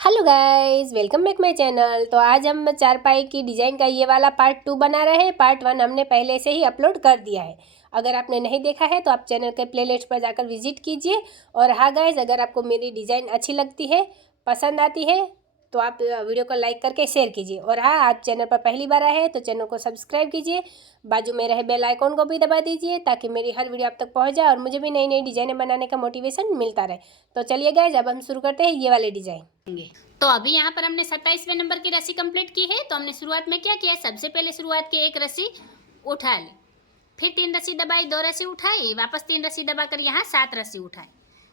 Hello guys, welcome back my channel. तो आज हम चारपाई की डिज़ाइन का ये वाला पार्ट 2 बना रहे हैं। पार्ट 1 हमने पहले से ही अपलोड कर दिया है। अगर आपने नहीं देखा है तो आप चैनल के प्लेलिस्ट पर जाकर विजिट कीजिए। और हाँ गाइस, अगर आपको मेरी डिज़ाइन अच्छी लगती है, पसंद आती है, तो आप वीडियो को लाइक करके शेयर कीजिए। और हाँ, आप चैनल पर पहली बार आए हैं तो चैनल को सब्सक्राइब कीजिए, बाजू में रहे बेल आइकॉन को भी दबा दीजिए ताकि मेरी हर वीडियो आप तक पहुँच जाए और मुझे भी नई नई डिज़ाइनें बनाने का मोटिवेशन मिलता रहे। तो चलिए गाइस, अब हम शुरू करते हैं ये वाली डिज़ाइन। तो अभी यहाँ पर हमने 27वें नंबर की रस्सी कंप्लीट की है। तो हमने शुरुआत में क्या किया, सबसे पहले शुरुआत की एक रस्सी उठा ली, फिर 3 रस्सी दबाई, 2 रस्सी उठाई, वापस 3 रस्सी दबाकर यहाँ 7 रस्सी उठाई,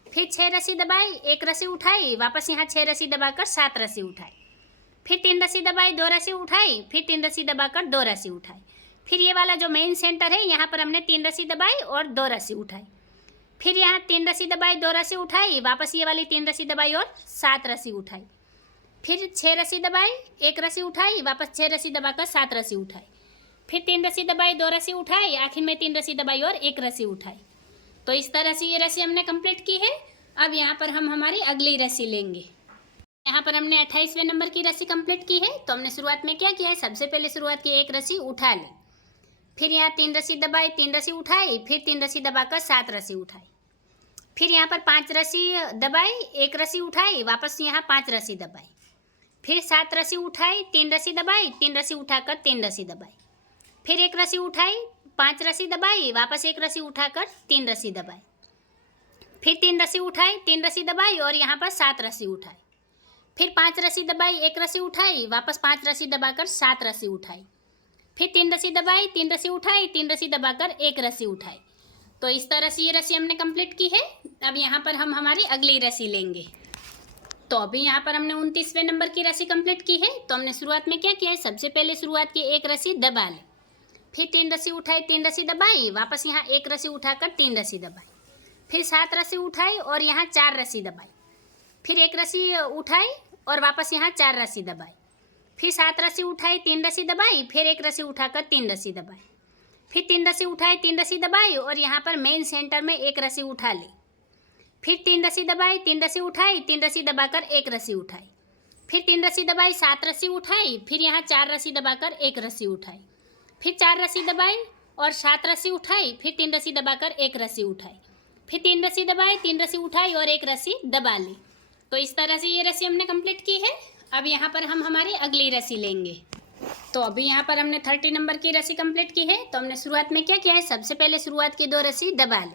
फिर 6 रस्सी दबाई, 1 रस्सी उठाई, वापस यहाँ 6 रस्सी दबाकर 7 रस्सी उठाई, फिर 3 रस्सी दबाई, 2 रस्सी उठाई, फिर 3 रस्सी दबाकर 2 रस्सी उठाई, फिर ये वाला जो मेन सेंटर है यहाँ पर हमने 3 रस्सी दबाई और 2 रस्सी उठाई, फिर यहाँ 3 रस्सी दबाई, 2 रस्सी उठाई, वापस ये वाली 3 रस्सी दबाई और 7 रस्सी उठाई, फिर 6 रस्सी दबाई, 1 रस्सी उठाई, वापस 6 रस्सी दबाकर 7 रस्सी उठाई, फिर 3 रस्सी दबाई, 2 रस्सी उठाई, आखिर में 3 रस्सी दबाई और 1 रस्सी उठाई। तो इस तरह से ये रस्सी हमने कंप्लीट की है। अब यहाँ पर हम हमारी अगली रस्सी लेंगे। यहाँ पर हमने 28वें नंबर की रस्सी कंप्लीट की है। तो हमने शुरुआत में क्या किया है, सबसे पहले शुरुआत की एक रस्सी उठा ली, फिर यहाँ 3 रस्सी दबाई, 3 रस्सी उठाई, फिर 3 रस्सी दबाकर 7 रस्सी उठाई, फिर यहाँ पर 5 रस्सी दबाई, 1 रस्सी उठाई, वापस यहाँ 5 रस्सी दबाई, फिर 7 रस्सी उठाई, 3 रस्सी दबाई, 3 रस्सी उठाकर 3 रस्सी दबाई, फिर 1 रस्सी उठाई, 5 रस्सी दबाई, वापस 1 रस्सी उठाकर 3 रस्सी दबाई, फिर 3 रस्सी उठाई, 3 रस्सी दबाई और यहाँ पर 7 रस्सी उठाई, फिर 5 रस्सी दबाई, 1 रस्सी उठाई, वापस 5 रस्सी दबाकर 7 रस्सी उठाई, फिर 3 रस्सी दबाई, 3 रस्सी उठाई, 3 रस्सी दबाकर 1 रस्सी उठाई। तो इस तरह से ये रस्सी हमने कंप्लीट की है। अब यहाँ पर हम हमारी अगली रस्सी लेंगे। तो अभी यहाँ पर हमने 29वें नंबर की रस्सी कंप्लीट की है। तो हमने शुरुआत में क्या किया है, सबसे पहले शुरुआत की एक रस्सी दबा ली, फिर 3 रस्सी उठाई, 3 रस्सी दबाई, वापस यहाँ 1 रस्सी उठाकर 3 रस्सी दबाई, फिर 7 रस्सी उठाई और यहाँ 4 रस्सी दबाई, फिर 1 रस्सी उठाई और वापस यहाँ 4 रस्सी दबाई, फिर 7 रस्सी उठाई, 3 रस्सी दबाई, फिर 1 रस्सी उठाकर 3 रस्सी दबाई, फिर 3 रस्सी उठाई, 3 रस्सी दबाई और यहाँ पर मेन सेंटर में 1 रस्सी उठा ली, फिर 3 रस्सी दबाई, 3 रस्सी उठाई, 3 रस्सी दबाकर 1 रस्सी उठाई, फिर 3 रस्सी दबाई, 7 रस्सी उठाई, फिर यहाँ 4 रस्सी दबाकर 1 रस्सी उठाई, फिर 4 रस्सी दबाई और 7 रस्सी उठाई, फिर 3 रस्सी दबाकर 1 रस्सी उठाई, फिर 3 रस्सी दबाई, 3 रस्सी उठाई और 1 रस्सी दबा ली। तो इस तरह से ये रस्सी हमने कंप्लीट की है। अब यहाँ पर हम हमारी अगली रस्सी लेंगे। तो अभी यहाँ पर हमने 30 नंबर की रस्सी कंप्लीट की है। तो हमने शुरुआत में क्या किया है, सबसे पहले शुरुआत की 2 रस्सी दबा ली,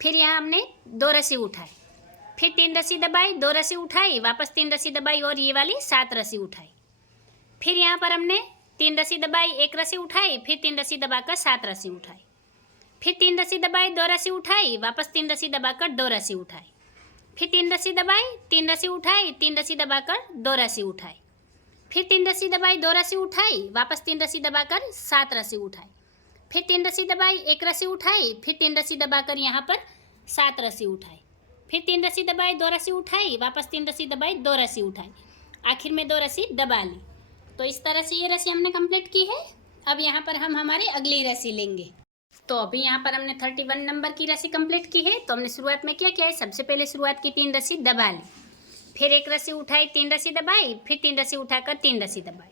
फिर यहाँ हमने 2 रस्सी उठाई, फिर 3 रस्सी दबाई, 2 रस्सी उठाई, वापस 3 रस्सी दबाई और ये वाली 7 रस्सी उठाई, फिर यहाँ पर हमने 3 रस्सी दबाई, 1 रस्सी उठाई, फिर 3 रस्सी दबाकर 7 रस्सी उठाई, फिर 3 रस्सी दबाई, 2 रस्सी उठाई, वापस 3 रस्सी दबाकर 2 रस्सी उठाई, फिर 3 रस्सी दबाई, 3 रस्सी उठाई, 3 रस्सी दबाकर 2 रस्सी उठाई, फिर 3 रस्सी दबाई, 2 रस्सी उठाई, वापस 3 रस्सी दबाकर 7 रस्सी उठाई, फिर 3 रस्सी दबाई, 1 रस्सी उठाई, फिर 3 रस्सी दबाकर यहाँ पर 7 रस्सी उठाई, फिर 3 रस्सी दबाई, 2 रस्सी उठाई, वापस 3 रस्सी दबाई, 2 रस्सी उठाई, आखिर में 2 रस्सी दबा ली। तो इस तरह से ये रस्सी हमने कंप्लीट की है। अब यहाँ पर हम हमारी अगली रस्सी लेंगे। तो अभी यहाँ पर हमने 31 नंबर की रस्सी कंप्लीट की है। तो हमने शुरुआत में क्या किया है, सबसे पहले शुरुआत की 3 रस्सी दबा ली, फिर 1 रस्सी उठाई, 3 रस्सी दबाई, फिर 3 रस्सी उठाकर 3 रस्सी दबाई,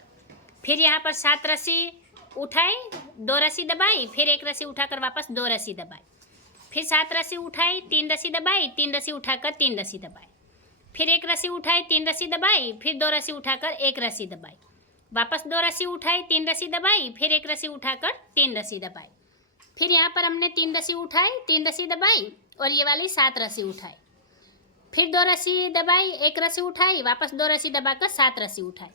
फिर यहाँ पर 7 रस्सी उठाई, 2 रस्सी दबाई, फिर 1 रस्सी उठाकर वापस 2 रस्सी दबाई, फिर 7 रस्सी उठाई, 3 रस्सी दबाई, 3 रस्सी उठाकर 3 रस्सी दबाई, फिर 1 रस्सी उठाई, 3 रस्सी दबाई, फिर 2 रस्सी उठाकर 1 रस्सी दबाई, वापस 2 रस्सी उठाई, 3 रस्सी दबाई, फिर 1 रस्सी उठाकर 3 रस्सी दबाई, फिर यहाँ पर हमने 3 रस्सी उठाई, 3 रस्सी दबाई और ये वाली 7 रस्सी उठाई, फिर 2 रस्सी दबाई, 1 रस्सी उठाई, वापस 2 रस्सी दबाकर 7 रस्सी उठाई,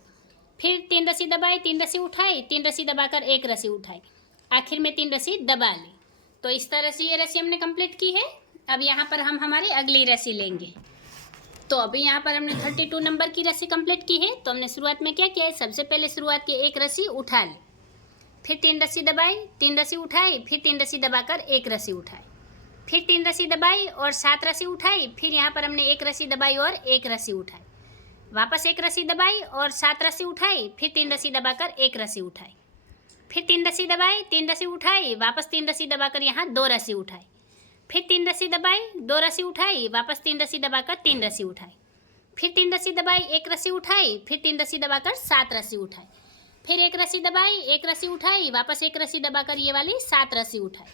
फिर 3 रस्सी दबाई, 3 रस्सी उठाई, 3 रस्सी दबाकर 1 रस्सी उठाई, आखिर में 3 रस्सी दबा ली। तो इस तरह से ये रस्सी हमने कंप्लीट की है। अब यहाँ पर हम हमारी अगली रस्सी लेंगे। तो अभी यहाँ पर हमने 32 नंबर की रस्सी कंप्लीट की है। तो हमने शुरुआत में क्या किया है, सबसे पहले शुरुआत की 1 रस्सी उठा ली, फिर 3 रस्सी दबाई, 3 रस्सी उठाई, फिर 3 रस्सी दबाकर 1 रस्सी उठाई, फिर 3 रस्सी दबाई और 7 रस्सी उठाई, फिर यहाँ पर हमने 1 रस्सी दबाई और 1 रस्सी उठाई, वापस 1 रस्सी दबाई और 7 रस्सी उठाई, फिर 3 रस्सी दबाकर 1 रस्सी उठाई, फिर 3 रस्सी दबाई, 3 रस्सी उठाई, वापस 3 रस्सी दबाकर यहाँ 2 रस्सी उठाई, फिर 3 रस्सी दबाई, 2 रस्सी उठाई, वापस 3 रस्सी दबाकर 3 रस्सी उठाई, फिर 3 रस्सी दबाई, एक रस्सी उठाई, फिर 3 रस्सी दबाकर 7 रस्सी उठाई, फिर एक रस्सी दबाई, एक रस्सी उठाई, वापस एक रस्सी दबाकर ये वाली 7 रस्सी उठाई,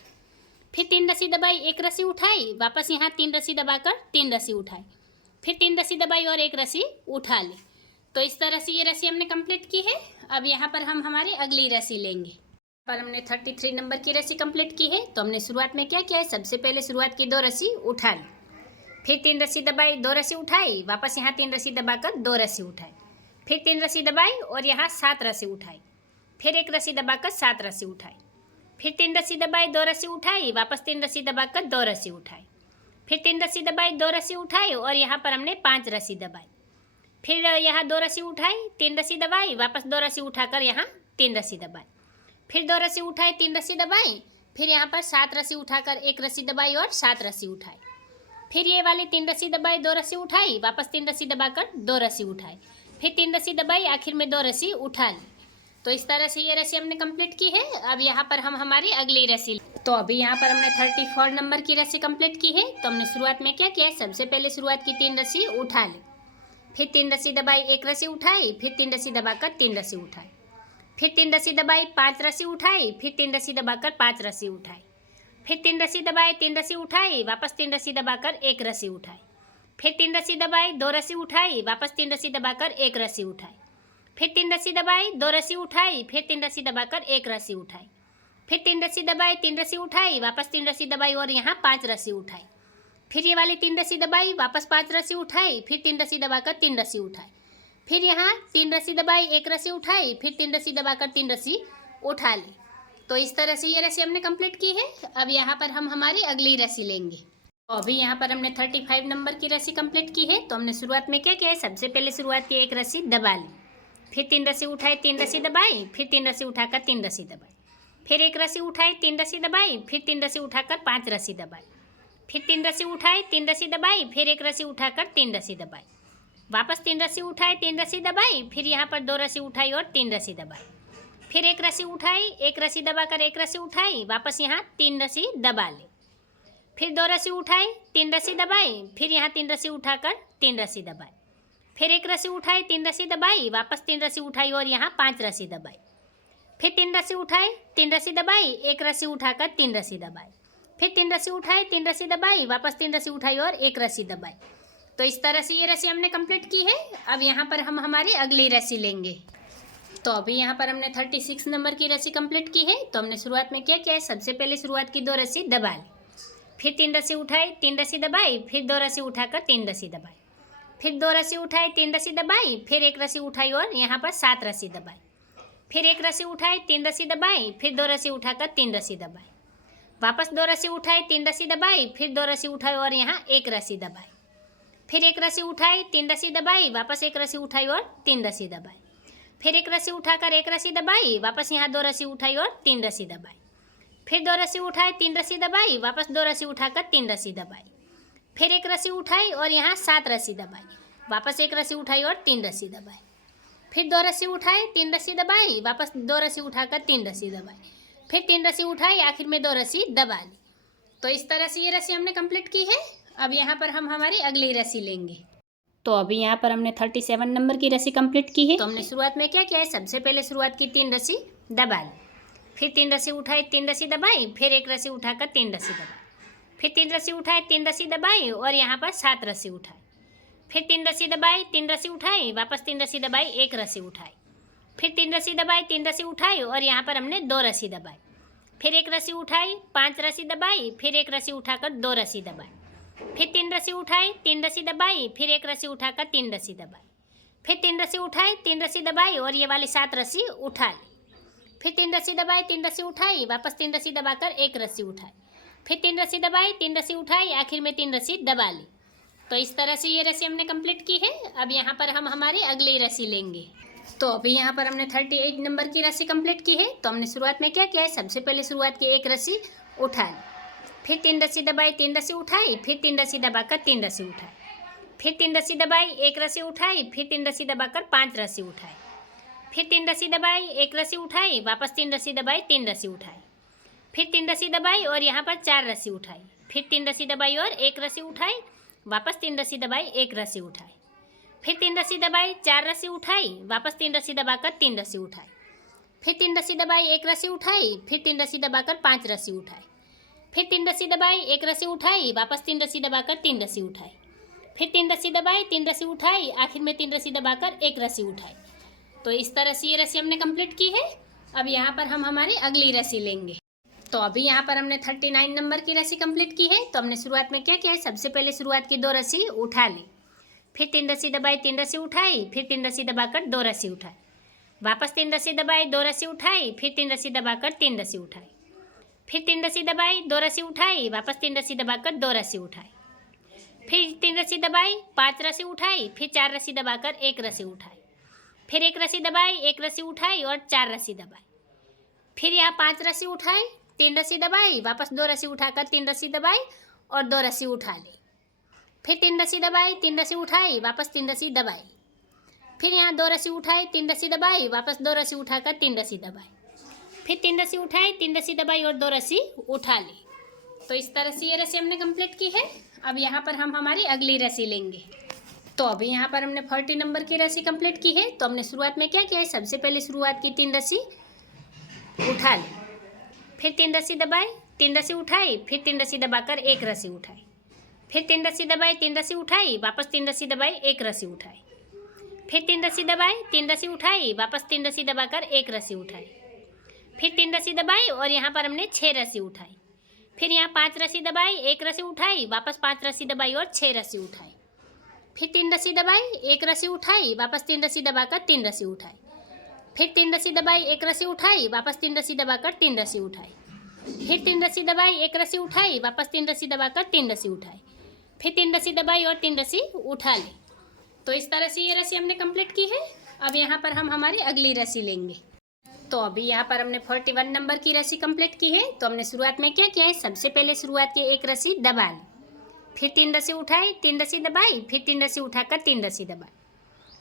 फिर 3 रस्सी दबाई, एक रस्सी उठाई, वापस यहाँ 3 रस्सी दबाकर 3 रस्सी उठाई, फिर 3 रस्सी दबाई और एक रस्सी उठा ली। तो इस तरह से ये रस्सी हमने कंप्लीट की है। अब यहाँ पर हम हमारी अगली रस्सी लेंगे। पर हमने 33 नंबर की रस्सी कंप्लीट की है। तो हमने शुरुआत में क्या किया है, सबसे पहले शुरुआत की 2 रस्सी उठा ली, फिर 3 रस्सी दबाई, 2 रस्सी उठाई, वापस यहाँ 3 रस्सी दबाकर 2 रस्सी उठाई, फिर 3 रस्सी दबाई और यहाँ 7 रस्सी उठाई, फिर एक रस्सी दबाकर 7 रस्सी उठाई, फिर 3 रस्सी दबाई, 2 रस्सी उठाई, वापस 3 रस्सी दबाकर 2 रस्सी उठाई, फिर 3 रस्सी दबाई, 2 रस्सी उठाई और यहाँ पर हमने 5 रस्सी दबाई, फिर यहाँ 2 रस्सी उठाई, 3 रस्सी दबाई, वापस 2 रस्सी उठाकर यहाँ 3 रस्सी दबाई, फिर 2 रस्सी उठाई, 3 रस्सी दबाई, फिर यहाँ पर 7 रस्सी उठाकर एक रस्सी दबाई और 7 रस्सी उठाई, फिर ये वाली 3 रस्सी दबाई, 2 रस्सी उठाई, वापस 3 रस्सी दबाकर 2 रस्सी उठाई, फिर 3 रस्सी दबाई, आखिर में 2 रस्सी उठा ली। तो इस तरह से ये रस्सी हमने कंप्लीट की है। अब यहाँ पर हम हमारी अगली रस्सी, तो अभी यहाँ पर हमने 34 नंबर की रस्सी कंप्लीट की है। तो हमने शुरुआत में क्या किया है, सबसे पहले शुरुआत की 3 रस्सी उठा ली, फिर 3 रस्सी दबाई, एक रस्सी उठाई, फिर 3 रस्सी दबाकर 3 रस्सी उठाई, फिर 3 रस्सी दबाई, 5 रस्सी उठाई, फिर 3 रस्सी दबाकर 5 रस्सी उठाई, फिर 3 रस्सी दबाई, 3 रस्सी उठाई, वापस 3 रस्सी दबाकर एक रस्सी उठाई, फिर 3 रस्सी दबाई, 2 रस्सी उठाई, वापस 3 रस्सी दबाकर एक रस्सी उठाई, फिर 3 रस्सी दबाई, 2 रस्सी उठाई, फिर 3 रस्सी दबाकर एक रस्सी उठाई, फिर 3 रस्सी दबाई, 3 रस्सी उठाई, वापस 3 रस्सी दबाई और यहाँ 5 रस्सी उठाई, फिर ये वाली 3 रस्सी दबाई, वापस 5 रस्सी उठाई, फिर 3 रस्सी दबाकर 3 रस्सी उठाई, फिर यहाँ 3 रस्सी दबाई, एक रस्सी उठाई, फिर 3 रस्सी दबाकर 3 रस्सी उठा ली। तो इस तरह से ये रस्सी हमने कंप्लीट की है। अब यहाँ पर हम हमारी अगली रस्सी लेंगे। तो अभी यहाँ पर हमने 35 नंबर की रस्सी कंप्लीट की है। तो हमने शुरुआत में क्या किया है, सबसे पहले शुरुआत की एक रस्सी दबा ली, फिर 3 रस्सी उठाई, 3 रस्सी दबाई, फिर 3 रस्सी उठाकर 3 रस्सी दबाई, फिर एक रस्सी उठाई, 3 रस्सी दबाई, फिर 3 रस्सी उठाकर 5 रस्सी दबाई, फिर 3 रस्सी उठाई, 3 रस्सी दबाई, फिर एक रस्सी उठाकर 3 रस्सी दबाई, वापस 3 रस्सी उठाई, 3 रस्सी दबाई, फिर यहाँ पर 2 रस्सी उठाई और 3 रस्सी दबाई, फिर एक रस्सी उठाई, एक रस्सी दबाकर एक रस्सी उठाई, वापस यहाँ 3 रस्सी दबा ली, फिर 2 रस्सी उठाई, 3 रस्सी दबाई, फिर यहाँ 3 रस्सी उठाकर 3 रस्सी दबाई, फिर एक रस्सी उठाई, 3 रस्सी दबाई, वापस 3 रस्सी उठाई और यहाँ 5 रस्सी दबाई, फिर 3 रस्सी उठाई, 3 रस्सी दबाई, एक रस्सी उठाकर 3 रस्सी दबाई, फिर 3 रस्सी उठाई, 3 रस्सी दबाई, वापस 3 रस्सी उठाई और एक रस्सी दबाई। तो इस तरह से ये रस्सी हमने कंप्लीट की है। अब यहाँ पर हम हमारी अगली रस्सी लेंगे। तो अभी यहाँ पर हमने 36 नंबर की रस्सी कंप्लीट की है। तो हमने शुरुआत में क्या किया है, सबसे पहले शुरुआत की 2 रस्सी दबा ली, फिर 3 रस्सी उठाई, 3 रस्सी दबाई, फिर 2 रस्सी उठाकर 3 रस्सी दबाई, फिर 2 रस्सी उठाई, 3 रस्सी दबाई, फिर एक रस्सी उठाई और यहाँ पर 7 रस्सी दबाई, फिर एक रस्सी उठाई, 3 रस्सी दबाई, फिर 2 रस्सी उठाकर 3 रस्सी दबाई, वापस 2 रस्सी उठाई, 3 रस्सी दबाई, फिर 2 रस्सी उठाई और यहाँ एक रस्सी दबाई, फिर एक रस्सी उठाई, 3 रस्सी दबाई, वापस एक रस्सी उठाई और 3 रस्सी दबाई, फिर एक रस्सी उठाकर एक रस्सी दबाई, वापस यहाँ 2 रस्सी उठाई और 3 रस्सी दबाई, फिर 2 रस्सी उठाई, 3 रस्सी दबाई, वापस 2 रस्सी उठाकर 3 रस्सी दबाई, फिर एक रस्सी उठाई और यहाँ 7 रस्सी दबाई, वापस एक रस्सी उठाई और 3 रस्सी दबाई, फिर 2 रस्सी उठाई, 3 रस्सी दबाई, वापस 2 रस्सी उठाकर 3 रस्सी दबाई, फिर 3 रस्सी उठाई, आखिर में 2 रस्सी दबा ली। तो इस तरह से ये रस्सी हमने कंप्लीट की है। अब यहाँ पर हम हमारी अगली रस्सी लेंगे। तो अभी यहाँ पर हमने 37 नंबर की रस्सी कंप्लीट की है। तो हमने शुरुआत में क्या किया है, सबसे पहले शुरुआत की 3 रस्सी दबा ली, फिर 3 रस्सी उठाई, 3 रस्सी दबाई, फिर एक रस्सी उठाकर 3 रस्सी दबाई, फिर 3 रस्सी उठाई, 3 रस्सी दबाई और यहाँ पर 7 रस्सी उठाई, फिर 3 रस्सी दबाई, 3 रस्सी उठाई, वापस 3 रस्सी दबाई, एक रस्सी उठाई, फिर 3 रस्सी दबाई, 3 रस्सी उठाई और यहाँ पर हमने 2 रस्सी दबाई, फिर एक रस्सी उठाई, 5 रस्सी दबाई, फिर एक रस्सी उठाकर 2 रस्सी दबाई, फिर 3 रस्सी उठाई, 3 रस्सी दबाई, फिर एक रस्सी उठाकर 3 रस्सी दबाई, फिर 3 रस्सी उठाई, 3 रस्सी दबाई और ये वाली 7 रस्सी उठा ली, फिर 3 रस्सी दबाई, 3 रस्सी उठाई, वापस 3 रस्सी दबाकर एक रस्सी उठाई, फिर 3 रस्सी दबाई, 3 रस्सी उठाई, आखिर में 3 रस्सी दबा ली। तो इस तरह से ये रस्सी हमने कंप्लीट की है। अब यहाँ पर हम हमारी अगली रस्सी लेंगे। तो अभी यहाँ पर हमने 38 नंबर की रस्सी कंप्लीट की है। तो हमने शुरुआत में क्या किया है, सबसे पहले शुरुआत की एक रस्सी उठा ली, फिर 3 रस्सी दबाई, 3 रस्सी उठाई, फिर 3 रस्सी दबाकर 3 रस्सी उठाई, फिर 3 रस्सी दबाई, एक रस्सी उठाई, फिर 3 रस्सी दबाकर 5 रस्सी उठाई, फिर 3 रस्सी दबाई, एक रस्सी उठाई, वापस 3 रस्सी दबाई, 3 रस्सी उठाई, फिर 3 रस्सी दबाई और यहाँ पर 4 रस्सी उठाई, फिर 3 रस्सी दबाई और एक रस्सी उठाई, वापस 3 रस्सी दबाई, एक रस्सी उठाई, फिर 3 रस्सी दबाई, 4 रस्सी उठाई, वापस 3 रस्सी दबाकर 3 रस्सी उठाई, फिर 3 रस्सी दबाई, 1 रस्सी उठाई, फिर 3 रस्सी दबाकर 5 रस्सी उठाई, फिर 3 रस्सी दबाई, 1 रस्सी उठाई, वापस 3 रस्सी दबाकर 3 रस्सी उठाई, फिर 3 रस्सी दबाई, 3 रस्सी उठाई, आखिर में 3 रस्सी दबाकर 1 रस्सी उठाई। तो इस तरह से ये रस्सी हमने कंप्लीट की है। अब यहाँ पर हम हमारी अगली रस्सी लेंगे। तो अभी यहाँ पर हमने 39 नंबर की रस्सी कंप्लीट की है। तो हमने शुरुआत में क्या किया है, सबसे पहले शुरुआत की 2 रस्सी उठा ली, फिर 3 रस्सी दबाई, 3 रस्सी उठाई, फिर 3 रस्सी दबाकर 2 रस्सी उठाई, वापस 3 रस्सी दबाई, 2 रस्सी उठाई, फिर 3 रस्सी दबाकर 3 रस्सी उठाई, फिर 3 रस्सी दबाई, 2 रस्सी उठाई, वापस 3 रस्सी दबाकर 2 रस्सी उठाई, फिर 3 रस्सी दबाई, 5 रस्सी उठाई, फिर 4 रस्सी दबाकर 1 रस्सी उठाई, फिर 1 रस्सी दबाई, 1 रस्सी उठाई और 4 रस्सी दबाई, फिर यहाँ 5 रस्सी उठाई, 3 रस्सी दबाई, वापस 2 रस्सी उठाकर 3 रस्सी दबाई और 2 रस्सी उठा ली, फिर 3 रस्सी दबाई, 3 रस्सी उठाई, वापस 3 रस्सी दबाई, फिर यहाँ 2 रस्सी उठाई, 3 रस्सी दबाई, वापस 2 रस्सी उठाकर 3 रस्सी दबाई, फिर 3 रस्सी उठाई, 3 रस्सी दबाई और 2 रस्सी उठा ली। तो इस तरह से ये रस्सी हमने कंप्लीट की है। अब यहाँ पर हम हमारी अगली रस्सी लेंगे। तो अभी यहाँ पर हमने 40 नंबर की रस्सी कंप्लीट की है। तो हमने शुरुआत में क्या किया है, सबसे पहले शुरुआत की 3 रस्सी उठा ली, फिर 3 रस्सी दबाई, 3 रस्सी उठाई, फिर 3 रस्सी दबाकर 1 रस्सी उठाई, फिर 3 रस्सी दबाई, 3 रस्सी उठाई, वापस 3 रस्सी दबाई, 1 रस्सी उठाई, फिर 3 रस्सी दबाई, 3 रस्सी उठाई, वापस 3 रस्सी दबाकर 1 रस्सी उठाई, फिर 3 रस्सी दबाई और यहाँ पर हमने 6 रस्सी उठाई, फिर यहाँ 5 रस्सी दबाई, 1 रस्सी उठाई, वापस 5 रस्सी दबाई और 6 रस्सी उठाई, फिर 3 रस्सी दबाई, 1 रस्सी उठाई, वापस 3 रस्सी दबाकर 3 रस्सी उठाई, फिर 3 रस्सी दबाई, 1 रस्सी उठाई, वापस 3 रस्सी दबाकर 3 रस्सी उठाई, फिर 3 रस्सी दबाई, 1 रस्सी उठाई, वापस 3 रस्सी दबाकर 3 रस्सी उठाई, फिर 3 रस्सी दबाई और 3 रस्सी उठा ली। तो इस तरह से ये रस्सी हमने कंप्लीट की है। अब यहाँ पर हम हमारी अगली रस्सी लेंगे। तो अभी यहाँ पर हमने 41 नंबर की रस्सी कंप्लीट की है। तो हमने शुरुआत में क्या किया है, सबसे पहले शुरुआत की 1 रस्सी दबा ली, फिर 3 रस्सी उठाई, 3 रस्सी दबाई, फिर 3 रस्सी उठाकर 3 रस्सी दबाई,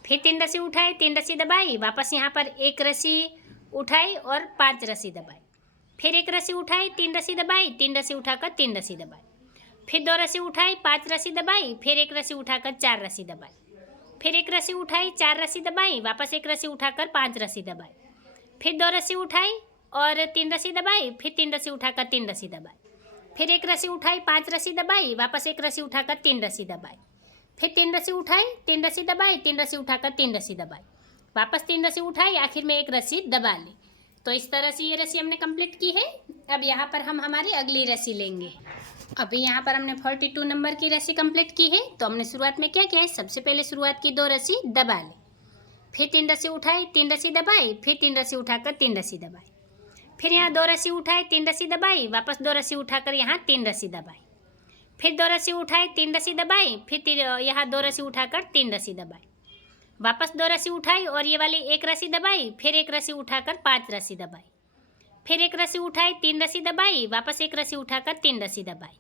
फिर 3 रस्सी उठाई, 3 रस्सी दबाई, वापस यहाँ पर 1 रस्सी उठाई और 5 रस्सी दबाई, फिर 1 रस्सी उठाई, 3 रस्सी दबाई, 3 रस्सी उठाकर 3 रस्सी दबाई, फिर 2 रस्सी उठाई, 5 रस्सी दबाई, फिर 1 रस्सी उठाकर 4 रस्सी दबाई, फिर 1 रस्सी उठाई, 4 रस्सी दबाई, वापस 1 रस्सी उठाकर 5 रस्सी दबाई, फिर 2 रस्सी उठाई और 3 रस्सी दबाई, फिर 3 रस्सी उठाकर 3 रस्सी दबाई, फिर 1 रस्सी उठाई, 5 रस्सी दबाई, वापस 1 रस्सी उठाकर 3 रस्सी दबाई, फिर 3 रस्सी उठाई, 3 रस्सी दबाई, 3 रस्सी उठाकर 3 रस्सी दबाई, वापस 3 रस्सी उठाई, आखिर में 1 रस्सी दबा ली। तो इस तरह से ये रस्सी हमने कंप्लीट की है। अब यहाँ पर हम हमारी अगली रस्सी लेंगे। अभी यहाँ पर हमने 42 नंबर की रस्सी कंप्लीट की है। तो हमने शुरुआत में क्या किया है, सबसे पहले शुरुआत की 2 रस्सी दबा ली, फिर 3 रस्सी उठाई, 3 रस्सी दबाई, फिर 3 रस्सी उठाकर 3 रस्सी दबाई, फिर यहाँ 2 रस्सी उठाई, 3 रस्सी दबाई, वापस 2 रस्सी उठाकर यहाँ 3 रस्सी दबाई, फिर 2 रस्सी उठाई, 3 रस्सी दबाई, फिर यहाँ 2 रस्सी उठाकर 3 रस्सी दबाई, वापस 2 रस्सी उठाई और ये वाली 1 रस्सी दबाई, फिर 1 रस्सी उठाकर 5 रस्सी दबाई, फिर 1 रस्सी उठाई, 3 रस्सी दबाई, वापस 1 रस्सी उठाकर 3 रस्सी दबाई,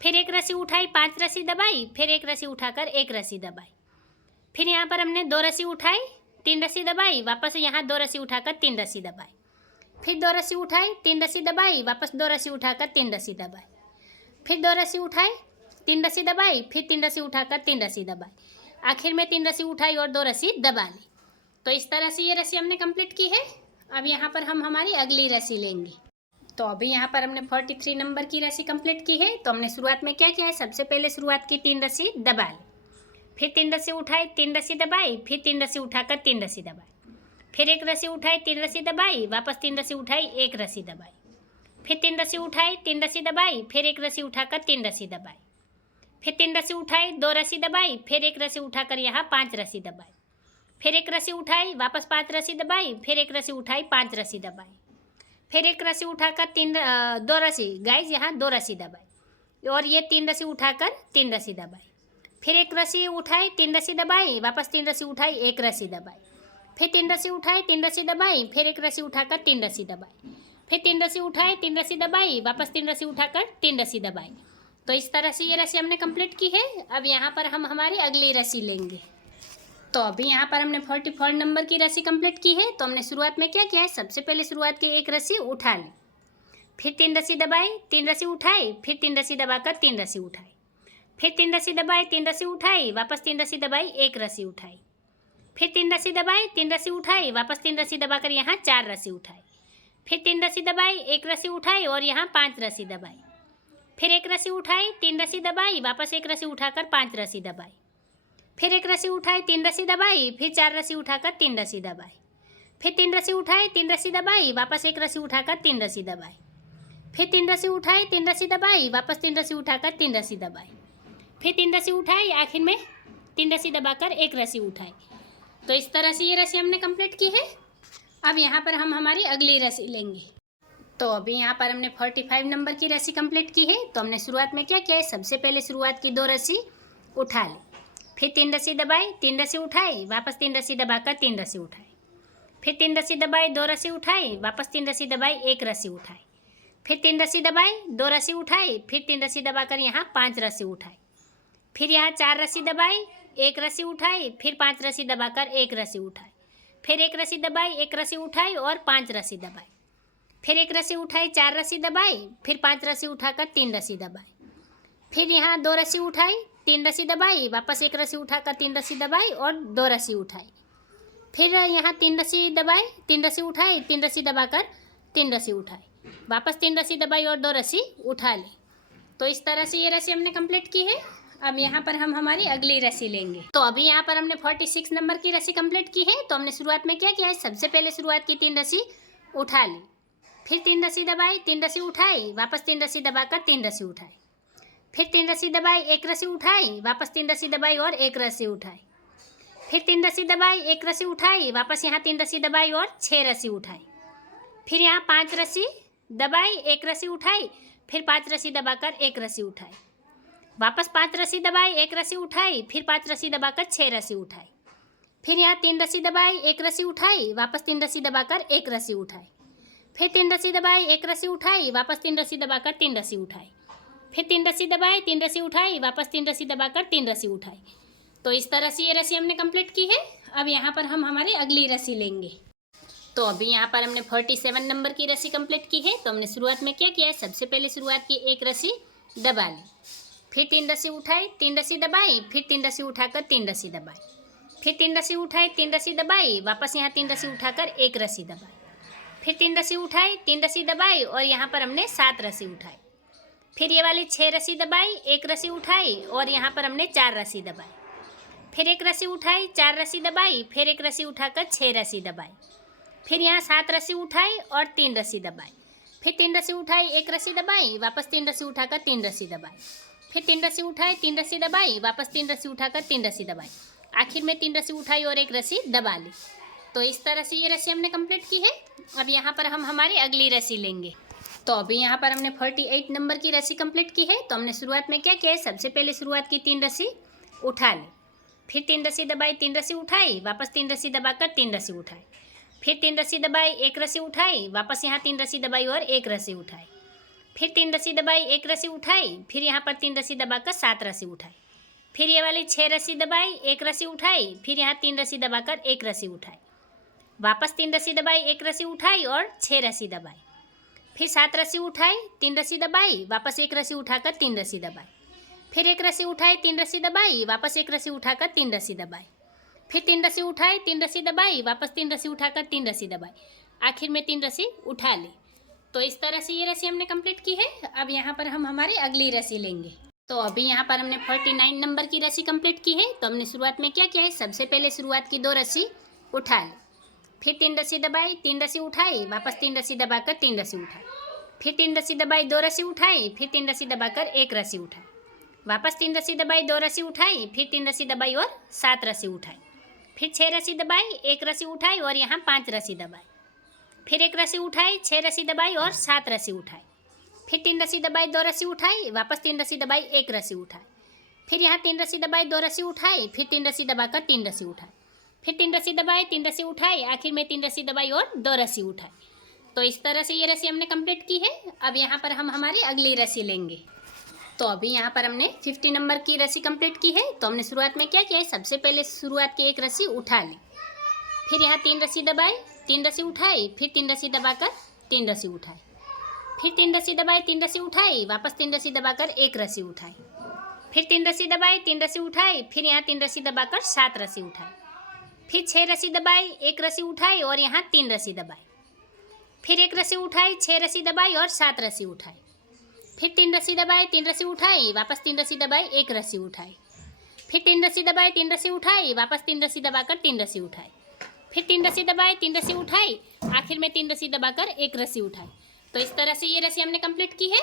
फिर 1 रस्सी उठाई, 5 रस्सी दबाई, फिर 1 रस्सी उठाकर 1 रस्सी दबाई, फिर यहाँ पर हमने 2 रस्सी उठाई, 3 रस्सी दबाई, वापस यहाँ 2 रस्सी उठाकर 3 रस्सी दबाई, फिर 2 रस्सी उठाई, 3 रस्सी दबाई, वापस 2 रस्सी उठाकर 3 रस्सी दबाई, फिर 2 रस्सी उठाई, 3 रस्सी दबाई, फिर 3 रस्सी उठाकर 3 रस्सी दबाई, आखिर में 3 रस्सी उठाई और 2 रस्सी दबा ली। तो इस तरह से ये रस्सी हमने कंप्लीट की है। अब यहाँ पर हम हमारी अगली रस्सी लेंगे। तो अभी यहाँ पर हमने 43 नंबर की रस्सी कंप्लीट की है। तो हमने शुरुआत में क्या किया है, सबसे पहले शुरुआत की 3 रस्सी दबा ली, फिर 3 रस्सी उठाई, 3 रस्सी दबाई, फिर 3 रस्सी उठाकर 3 रस्सी दबाई, फिर 1 रस्सी उठाई, 3 रस्सी दबाई, वापस 3 रस्सी उठाई, 1 रस्सी दबाई, फिर 3 रस्सी उठाई, 3 रस्सी दबाई, फिर 1 रस्सी उठाकर 3 रस्सी दबाई, फिर 3 रस्सी उठाई, 2 रस्सी दबाई, फिर 1 रस्सी उठाकर यहाँ 5 रस्सी दबाई, फिर 1 रस्सी उठाई, वापस 5 रस्सी दबाई, फिर 1 रस्सी उठाई, 5 रस्सी दबाई, फिर 1 रस्सी उठाकर 2 रस्सी गाइज यहाँ 2 रस्सी दबाई और ये 3 रस्सी उठाकर 3 रस्सी दबाई, फिर 1 रस्सी उठाई, 3 रस्सी दबाई, वापस 3 रस्सी उठाई, 1 रस्सी दबाई, फिर 3 रस्सी उठाई, 3 रस्सी दबाई, फिर 1 रस्सी उठाकर 3 रस्सी दबाई, फिर 3 रस्सी उठाई, 3 रस्सी दबाई, वापस 3 रस्सी उठाकर 3 रस्सी दबाई। तो इस तरह से ये रस्सी हमने कंप्लीट की है। अब यहाँ पर हम हमारी अगली रस्सी लेंगे। तो अभी यहाँ पर हमने 44 नंबर की रस्सी कंप्लीट की है। तो हमने शुरुआत में क्या किया है, सबसे पहले शुरुआत की 1 रस्सी उठा ली, फिर 3 रस्सी दबाई, 3 रस्सी उठाई, फिर 3 रस्सी दबाकर 3 रस्सी उठाई, फिर 3 रस्सी दबाई, 3 रस्सी उठाई, वापस 3 रस्सी दबाई, 1 रस्सी उठाई। फिर 3 रस्सी दबाई, 3 रस्सी उठाई, वापस 3 रस्सी दबाकर यहाँ 4 रस्सी उठाई। फिर 3 रस्सी दबाई, 1 रस्सी उठाई और यहाँ 5 रस्सी दबाई। फिर 1 रस्सी उठाई, 3 रस्सी दबाई, वापस 1 रस्सी उठाकर 5 रस्सी दबाई। फिर 1 रस्सी उठाई, 3 रस्सी दबाई, फिर 4 रस्सी उठाकर 3 रस्सी दबाई। फिर 3 रस्सी उठाई, 3 रस्सी दबाई, वापस 1 रस्सी उठाकर 3 रस्सी दबाई। फिर 3 रस्सी उठाई, 3 रस्सी दबाई, वापस 3 रस्सी उठाकर 3 रस्सी दबाई। फिर 3 रस्सी उठाई, आखिर में 3 रस्सी दबाकर 1 रस्सी उठाई। तो इस तरह से ये रस्सी हमने कंप्लीट की है। अब यहाँ पर हम हमारी अगली रस्सी लेंगे। तो अभी यहाँ पर हमने 45 नंबर की रस्सी कंप्लीट की है। तो हमने शुरुआत में क्या किया है, सबसे पहले शुरुआत की 2 रस्सी उठा ली, फिर 3 रस्सी दबाई, 3 रस्सी उठाई, वापस 3 रस्सी दबाकर 3 रस्सी उठाई। फिर 3 रस्सी दबाई, 2 रस्सी उठाई, वापस 3 रस्सी दबाई, 1 रस्सी उठाई। फिर 3 रस्सी दबाई, 2 रस्सी उठाई, फिर 3 रस्सी दबाकर यहाँ 5 रस्सी उठाई। फिर यहाँ 4 रस्सी दबाई, 1 रस्सी उठाई, फिर 5 रस्सी दबाकर 1 रस्सी उठाई। फिर 1 रस्सी दबाई, 1 रस्सी उठाई और 5 रस्सी दबाई। फिर 1 रस्सी उठाई, 4 रस्सी दबाई, फिर 5 रस्सी उठाकर 3 रस्सी दबाई। फिर यहाँ 2 रस्सी उठाई, 3 रस्सी दबाई, वापस 1 रस्सी उठाकर 3 रस्सी दबाई और 2 रस्सी उठाई। फिर यहाँ 3 रस्सी दबाई, 3 रस्सी उठाई, 3 रस्सी दबाकर 3 रस्सी उठाई, वापस 3 रस्सी दबाई और 2 रस्सी उठा ली। तो इस तरह से ये रस्सी हमने कंप्लीट की है। अब यहाँ पर हम हमारी अगली रस्सी लेंगे। तो अभी यहाँ पर हमने 46 नंबर की रस्सी कंप्लीट की है। तो हमने शुरुआत में क्या किया है, सबसे पहले शुरुआत की 3 रस्सी उठा ली, फिर 3 रस्सी दबाई, 3 रस्सी उठाई, वापस 3 रस्सी दबाकर 3 रस्सी उठाई। फिर 3 रस्सी दबाई, 1 रस्सी उठाई, वापस 3 रस्सी दबाई और 1 रस्सी उठाई। फिर 3 रस्सी दबाई, 1 रस्सी उठाई, वापस यहाँ 3 रस्सी दबाई और 6 रस्सी उठाई। फिर यहाँ 5 रस्सी दबाई, 1 रस्सी उठाई, फिर 5 रस्सी दबाकर 1 रस्सी उठाई, वापस 5 रस्सी दबाई, 1 रस्सी उठाई, फिर 5 रस्सी दबाकर 6 रस्सी उठाई। फिर यहाँ 3 रस्सी दबाई, 1 रस्सी उठाई, वापस 3 रस्सी दबाकर 1 रस्सी उठाई। फिर 3 रस्सी दबाई, 1 रस्सी उठाई, वापस 3 रस्सी दबाकर 3 रस्सी उठाई। फिर 3 रस्सी दबाई, 3 रस्सी उठाई, वापस 3 रस्सी दबाकर 3 रस्सी उठाई। तो इस तरह से ये रस्सी हमने कंप्लीट की है। अब यहाँ पर हम हमारी अगली रस्सी लेंगे। तो अभी यहाँ पर हमने 47 नंबर की रस्सी कंप्लीट की है। तो हमने शुरुआत में क्या किया है, सबसे पहले शुरुआत की 1 रस्सी दबा ली, फिर 3 रस्सी उठाई, 3 रस्सी दबाई, फिर 3 रस्सी उठाकर 3 रस्सी दबाई। फिर 3 रस्सी उठाई, 3 रस्सी दबाई, वापस यहाँ 3 रस्सी उठाकर 1 रस्सी दबाई। फिर 3 रस्सी उठाई, 3 रस्सी दबाई और यहाँ पर हमने 7 रस्सी उठाई। फिर ये वाली 6 रस्सी दबाई, 1 रस्सी उठाई और यहाँ पर हमने 4 रस्सी दबाई। फिर 1 रस्सी उठाई, 4 रस्सी दबाई, फिर 1 रस्सी उठाकर 6 रस्सी दबाई। फिर यहाँ 7 रस्सी उठाई और 3 रस्सी दबाई। फिर 3 रस्सी उठाई, 1 रस्सी दबाई, वापस 3 रस्सी उठाकर 3 रस्सी दबाई। फिर 3 रस्सी उठाई, 3 रस्सी दबाई, वापस 3 रस्सी उठाकर 3 रस्सी दबाई। आखिर में 3 रस्सी उठाई और 1 रस्सी दबा ली। तो इस तरह से ये रस्सी हमने कंप्लीट की है। अब यहाँ पर हम हमारी अगली रस्सी लेंगे। तो अभी यहाँ पर हमने 48 नंबर की रस्सी कंप्लीट की है। तो हमने शुरुआत में क्या किया है, सबसे पहले शुरुआत की 3 रस्सी उठा ली, फिर 3 रस्सी दबाई, 3 रस्सी उठाई, वापस 3 रस्सी दबाकर 3 रस्सी उठाई। फिर 3 रस्सी दबाई, 1 रस्सी उठाई, वापस यहाँ 3 रस्सी दबाई और 1 रस्सी उठाई। फिर 3 रस्सी दबाई, 1 रस्सी उठाई, फिर यहाँ पर 3 रस्सी दबाकर 7 रस्सी उठाई। फिर ये वाली 6 रस्सी दबाई, 1 रस्सी उठाई, फिर यहाँ 3 रस्सी दबाकर 1 रस्सी उठाई, वापस 3 रस्सी दबाई, 1 रस्सी उठाई और 6 रस्सी दबाई। फिर 7 रस्सी उठाई, 3 रस्सी दबाई, वापस 1 रस्सी उठाकर 3 रस्सी दबाई। फिर 1 रस्सी उठाई, 3 रस्सी दबाई, वापस 1 रस्सी उठाकर 3 रस्सी दबाई। फिर 3 रस्सी उठाई, 3 रस्सी दबाई, वापस 3 रस्सी उठाकर 3 रस्सी दबाई। आखिर में 3 रस्सी उठा ली। तो इस तरह से ये रस्सी हमने कंप्लीट की है। अब यहाँ पर हम हमारी अगली रस्सी लेंगे। तो अभी यहाँ पर हमने 49 नंबर की रस्सी कंप्लीट की है। तो हमने शुरुआत में क्या किया है, सबसे पहले शुरुआत की 2 रस्सी उठा ली, फिर 3 रस्सी दबाई, 3 रस्सी उठाई, वापस 3 रस्सी दबाकर 3 रस्सी उठाई। फिर 3 रस्सी दबाई, 2 रस्सी उठाई, फिर 3 रस्सी दबाकर 1 रस्सी उठाई, वापस 3 रस्सी दबाई, 2 रस्सी उठाई, फिर 3 रस्सी दबाई और 7 रस्सी उठाई। फिर 6 रस्सी दबाई, 1 रस्सी उठाई और यहाँ 5 रस्सी दबाई। फिर 1 रस्सी उठाई, 6 रस्सी दबाई और 7 रस्सी उठाई। फिर 3 रस्सी दबाई, 2 रस्सी उठाई, वापस 3 रस्सी दबाई, 1 रस्सी उठाई। फिर यहाँ 3 रस्सी दबाई, 2 रस्सी उठाई, फिर 3 रस्सी दबाकर 3 रस्सी उठाई। फिर 3 रस्सी दबाई, 3 रस्सी उठाई, आखिर में 3 रस्सी दबाई और 2 रस्सी उठाई। तो इस तरह से ये रस्सी हमने कंप्लीट की है। अब यहाँ पर हम हमारी अगली रस्सी लेंगे। तो अभी यहाँ पर हमने 50 नंबर की रस्सी कंप्लीट की है। तो हमने शुरुआत में क्या किया है, सबसे पहले शुरुआत की 1 रस्सी उठा ली, फिर यहाँ 3 रस्सी दबाई, 3 रस्सी उठाई, फिर 3 रस्सी दबाकर 3 रस्सी उठाई। फिर 3 रस्सी दबाई, 3 रस्सी उठाई, वापस 3 रस्सी दबाकर 1 रस्सी उठाई। फिर 3 रस्सी दबाई, 3 रस्सी उठाई, फिर यहाँ 3 रस्सी दबाकर 7 रस्सी उठाई, फिर 6 रस्सी दबाई, 1 रस्सी उठाई और यहाँ 3 रस्सी दबाई, फिर 1 रस्सी उठाई, 6 रस्सी दबाई और 7 रस्सी उठाई, फिर 3 रस्सी दबाई, 3 रस्सी उठाई, वापस 3 रस्सी दबाई, 1 रस्सी उठाई, फिर 3 रस्सी दबाई, 3 रस्सी उठाई, वापस 3 रस्सी दबाकर 3 रस्सी उठाई, फिर 3 रस्सी दबाई, 3 रस्सी उठाई, आखिर में 3 रस्सी दबाकर 1 रस्सी उठाई। तो इस तरह से ये रस्सी हमने कंप्लीट की है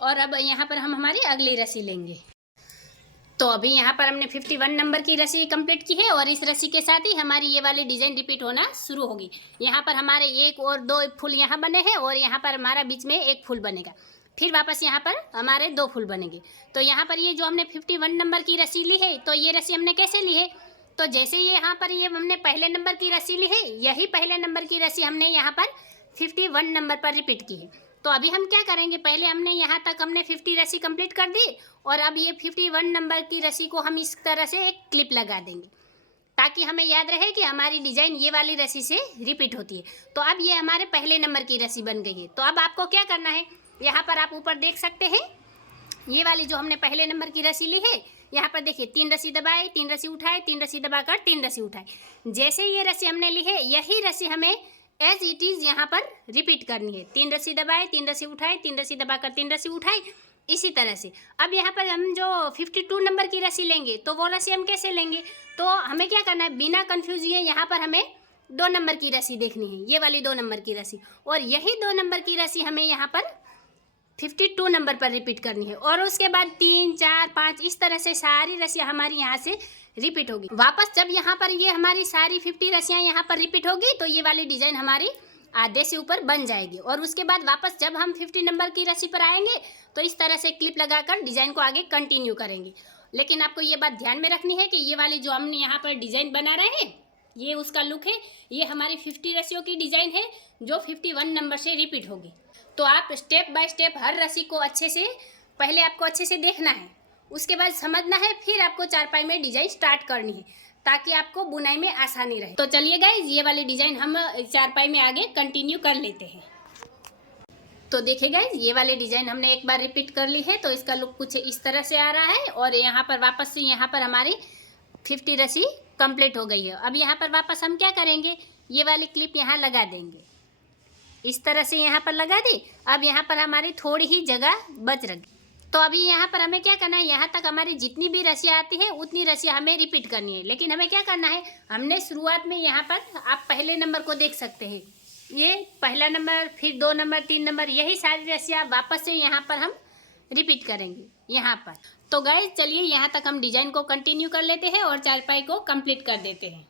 और अब यहाँ पर हम हमारी अगली रस्सी लेंगे। तो अभी यहाँ पर हमने 51 नंबर की रस्सी कंप्लीट की है और इस रस्सी के साथ ही हमारी ये वाली डिज़ाइन रिपीट होना शुरू होगी। यहाँ पर हमारे 1 और 2 फूल यहाँ बने हैं और यहाँ पर हमारा बीच में 1 फूल बनेगा, फिर वापस यहाँ पर हमारे 2 फूल बनेंगे। तो यहाँ पर ये जो हमने 51 नंबर की रस्सी ली है, तो ये रस्सी हमने कैसे ली है, तो जैसे ये यहाँ पर ये हमने पहले नंबर की रस्सी ली है, यही पहले नंबर की रस्सी हमने यहाँ पर 51 नंबर पर रिपीट की है। तो अभी हम क्या करेंगे, पहले हमने यहाँ तक हमने 50 रस्सी कंप्लीट कर दी और अब ये 51 नंबर की रस्सी को हम इस तरह से एक क्लिप लगा देंगे ताकि हमें याद रहे कि हमारी डिज़ाइन ये वाली रस्सी से रिपीट होती है। तो अब ये हमारे पहले नंबर की रस्सी बन गई है। तो अब आपको क्या करना है, यहाँ पर आप ऊपर देख सकते हैं ये वाली जो हमने पहले नंबर की रस्सी ली है, यहाँ पर देखिए 3 रस्सी दबाई, 3 रस्सी उठाए, 3 रस्सी दबाकर 3 रस्सी उठाए। जैसे ये रस्सी हमने ली है, यही रस्सी हमें एज इट इज़ यहाँ पर रिपीट करनी है। 3 रस्सी दबाए, 3 रस्सी उठाए, 3 रस्सी दबाकर 3 रस्सी उठाई, इसी तरह से। अब यहाँ पर हम जो 52 नंबर की रस्सी लेंगे, तो वो रस्सी हम कैसे लेंगे, तो हमें क्या करना है, बिना कन्फ्यूज हुए यहाँ पर हमें 2 नंबर की रस्सी देखनी है, ये वाली 2 नंबर की रस्सी, और यही 2 नंबर की रस्सी हमें यहाँ पर 52 नंबर पर रिपीट करनी है। और उसके बाद 3, 4, 5 इस तरह से सारी रस्सियाँ हमारी यहाँ से रिपीट होगी। वापस जब यहाँ पर ये हमारी सारी 50 रस्सियाँ यहाँ पर रिपीट होगी, तो ये वाली डिज़ाइन हमारी आधे से ऊपर बन जाएगी। और उसके बाद वापस जब हम 50 नंबर की रस्सी पर आएंगे, तो इस तरह से क्लिप लगाकर डिज़ाइन को आगे कंटिन्यू करेंगे। लेकिन आपको ये बात ध्यान में रखनी है कि ये वाली जो हमने यहाँ पर डिज़ाइन बना रहे हैं, ये उसका लुक है, ये हमारी 50 रस्सियों की डिज़ाइन है जो 51 नंबर से रिपीट होगी। तो आप स्टेप बाय स्टेप हर रस्सी को अच्छे से, पहले आपको अच्छे से देखना है, उसके बाद समझना है, फिर आपको चारपाई में डिज़ाइन स्टार्ट करनी है ताकि आपको बुनाई में आसानी रहे। तो चलिए गाइज, ये वाली डिज़ाइन हम चारपाई में आगे कंटिन्यू कर लेते हैं। तो देखिए गाइज, ये वाली डिज़ाइन हमने एक बार रिपीट कर ली है, तो इसका लुक कुछ इस तरह से आ रहा है। और यहाँ पर वापस से यहाँ पर हमारी 50 रस्सी कंप्लीट हो गई है। अब यहाँ पर वापस हम क्या करेंगे, ये वाली क्लिप यहाँ लगा देंगे, इस तरह से यहाँ पर लगा दी। अब यहाँ पर हमारी थोड़ी ही जगह बच रही, तो अभी यहाँ पर हमें क्या करना है, यहाँ तक हमारी जितनी भी रस्सियाँ आती है उतनी रस्सियाँ हमें रिपीट करनी है। लेकिन हमें क्या करना है, हमने शुरुआत में यहाँ पर आप पहले नंबर को देख सकते हैं, ये पहला नंबर, फिर 2 नंबर, 3 नंबर, यही सारी रस्सियाँ वापस से यहाँ पर हम रिपीट करेंगे यहाँ पर। तो गाइस चलिए, यहाँ तक हम डिज़ाइन को कंटिन्यू कर लेते हैं और चारपाई को कंप्लीट कर देते हैं।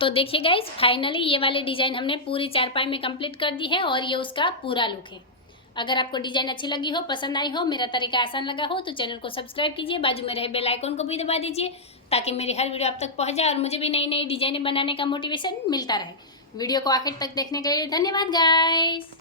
तो देखिए गाइस, फाइनली ये वाली डिज़ाइन हमने पूरी चारपाई में कंप्लीट कर दी है और ये उसका पूरा लुक है। अगर आपको डिज़ाइन अच्छी लगी हो, पसंद आई हो, मेरा तरीका आसान लगा हो, तो चैनल को सब्सक्राइब कीजिए, बाजू में रहे बेल आइकन को भी दबा दीजिए ताकि मेरी हर वीडियो आप तक पहुंच जाए और मुझे भी नई नई डिज़ाइनें बनाने का मोटिवेशन मिलता रहे। वीडियो को आखिर तक देखने के लिए धन्यवाद गाइस।